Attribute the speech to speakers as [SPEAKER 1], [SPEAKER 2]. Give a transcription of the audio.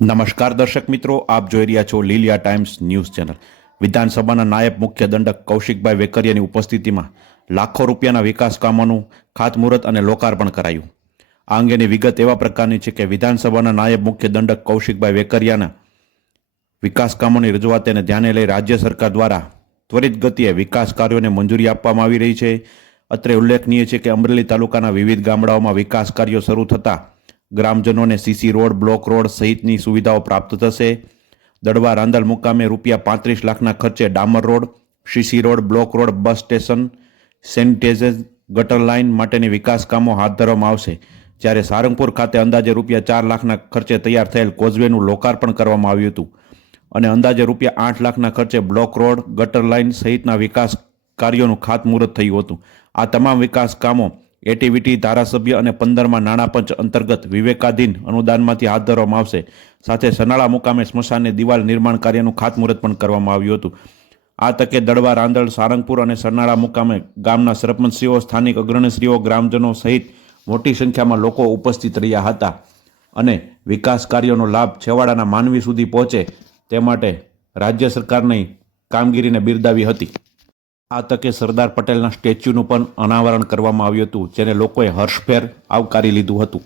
[SPEAKER 1] નમસ્કાર દર્શક મિત્રો, આપ જોઈ રહ્યા છો લીલિયા ટાઈમ્સ ન્યૂઝ ચેનલ. વિધાનસભાના નાયબ મુખ્ય દંડક કૌશિકભાઈ વેકરિયાની ઉપસ્થિતિમાં લાખો રૂપિયાના વિકાસ કામોનું ખાતમુહૂર્ત અને લોકાર્પણ કરાયું. આ અંગેની વિગત એવા પ્રકારની છે કે વિધાનસભાના નાયબ મુખ્ય દંડક કૌશિકભાઈ વેકરિયાના વિકાસ કામોની રજૂઆતને ધ્યાને લઈ રાજ્ય સરકાર દ્વારા ત્વરિત ગતિએ વિકાસ કાર્યોને મંજૂરી આપવામાં આવી રહી છે. અત્રે ઉલ્લેખનીય છે કે અમરેલી તાલુકાના વિવિધ ગામડાઓમાં વિકાસ કાર્યો શરૂ થતાં ગ્રામજનોને સીસી રોડ, બ્લોક રોડ સહિતની સુવિધાઓ પ્રાપ્ત થશે. દડવા રાંદલ મુકામે રૂપિયા પાંત્રીસ લાખના ખર્ચે ડામર road CC road, block road, bus station, sanitiser, ગટર લાઇન માટેની વિકાસ કામો હાથ ધરવામાં આવશે. જ્યારે સારંગપુર ખાતે અંદાજે રૂપિયા ચાર લાખના ખર્ચે તૈયાર થયેલ કોઝવેનું લોકાર્પણ કરવામાં આવ્યું હતું. અને અંદાજે રૂપિયા આઠ લાખના ખર્ચે બ્લોક રોડ, ગટર લાઇન સહિતના વિકાસ કાર્યોનું ખાતમુહૂર્ત થયું હતું. આ તમામ વિકાસ કામો એટીવીટી, ધારાસભ્ય અને પંદરમાં નાણાં પંચ અંતર્ગત વિવેકાધીન અનુદાનમાંથી હાથ ધરવામાં આવશે. સાથે સનાળા મુકામે સ્મશાનની દિવાલ નિર્માણ કાર્યનું ખાતમુહૂર્ત પણ કરવામાં આવ્યું હતું. આ તકે દડવા, રાંદળ, સારંગપુર અને સરનાળા મુકામે ગામના સરપંચશ્રીઓ, સ્થાનિક અગ્રણીશ્રીઓ, ગ્રામજનો સહિત મોટી સંખ્યામાં લોકો ઉપસ્થિત રહ્યા હતા અને વિકાસ કાર્યોનો લાભ છેવાડાના માનવી સુધી પહોંચે તે માટે રાજ્ય સરકારની કામગીરીને બિરદાવી હતી. આ તકે સરદાર પટેલના સ્ટેચ્યુનું પણ અનાવરણ કરવામાં આવ્યું હતું, જેને લોકોએ હર્ષભેર આવકારી લીધું હતું.